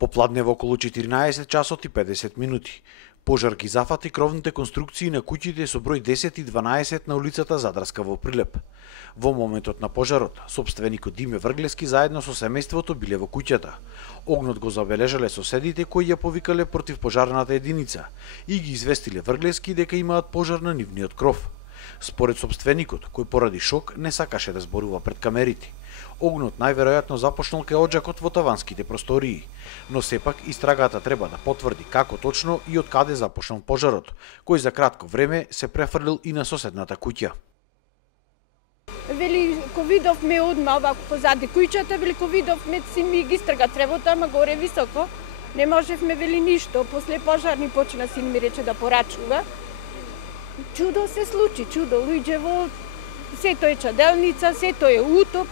Попладне во околу 14 часот и 50 минути. Пожар ги зафати кровните конструкции на куќите со број 10 и 12 на улицата Задарска во Прилеп. Во моментот на пожарот, сопственикот Диме Врглески заедно со семејството биле во куќата. Огнот го забележале соседите кои ја повикале против пожарната единица и ги известиле Врглески дека имаат пожар на нивниот кров. Според сопственикот, кој поради шок не сакаше да зборува пред камерите. Огнот најверојатно започнал кај оџакот во таванските простории, но сепак истрагата треба да потврди како точно и од каде започнал пожарот, кој за кратко време се префрлил и на соседната куќа. Вели, ко видовме одма овако позади куќата, вели, ко видовме си ми ги истрга тревото, ама горе високо. Не можевме, вели, ништо. После пожарни почна син ми рече да порачува. Чудо се случи, чудо. Луѓе во сето е чаделница, сето е утоп.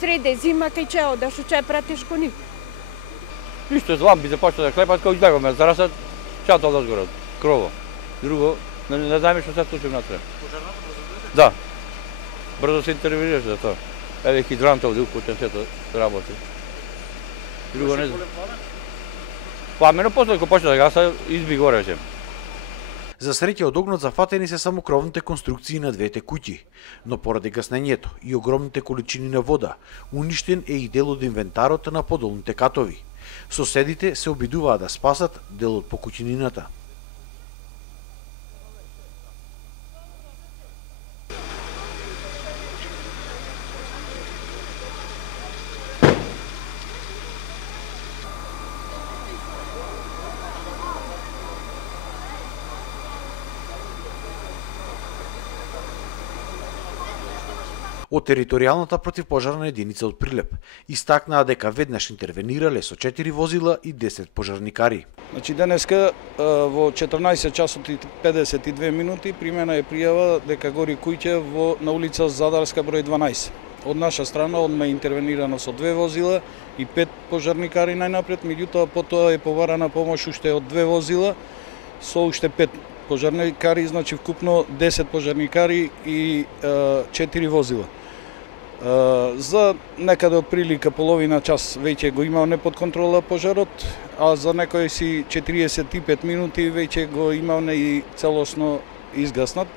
Среде зима, кај чео да шуче пратиш ко нив. Исто з лампите почна да клепат, кога избегаме, зарасат чатал да згорат, крово. Друго, не знаеме што се случи внатре. Пожарната брзо? Да. Брзо се интервенираше за тоа. Еве хидранта овде укутен сето работи. Друго не знам. Пламено после кога почна да гаса, изби гореше. За среќа од огнот зафатени се само кровните конструкции на двете куќи, но поради гаснењето и огромните количини на вода, уништен е и дел од инвентарот на подолните катови. Соседите се обидуваа да спасат дел од покуќинината. Од територијалната противпожарна единица од Прилеп истакнаа дека веднаш интервенирале со 4 возила и 10 пожарникари. Значи денеска во 14 часот и 52 минути примена е пријава дека гори куќа на улица Задарска број 12. Од наша страна одма интервенирано со 2 возила и 5 пожарникари најнапред, меѓутоа потоа е побарана помош уште од 2 возила со уште 5 пожарникари, значи вкупно 10 пожарникари и 4 возила. За некаде од прилика половина час веќе го имавме под контрола пожарот, а за некои си 45 минути веќе го имавме и целосно изгаснат.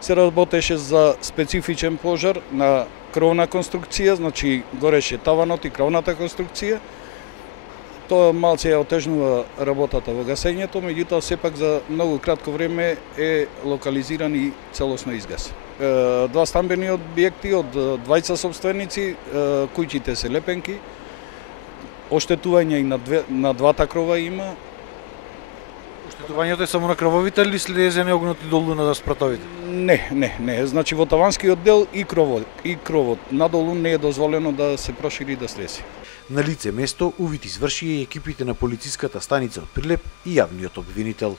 Се работеше за специфичен пожар на кровна конструкција, значи гореше таванот и кровната конструкција. Тоа малце ја отежнува работата во гасењето, меѓутоа сепак за многу кратко време е локализиран и целосно изгасен. Два стамбени објекти од двајца сопственици, куќите се лепенки, оштетување и на двата крова има. Оштетувањето е само на крововите или слезене огнот и долу на спратовите? Не. Значи во таванскиот дел и кровот надолу не е дозволено да се прошири и да слезе. На лице место увид извршија и екипите на полициската станица од Прилеп и јавниот обвинител.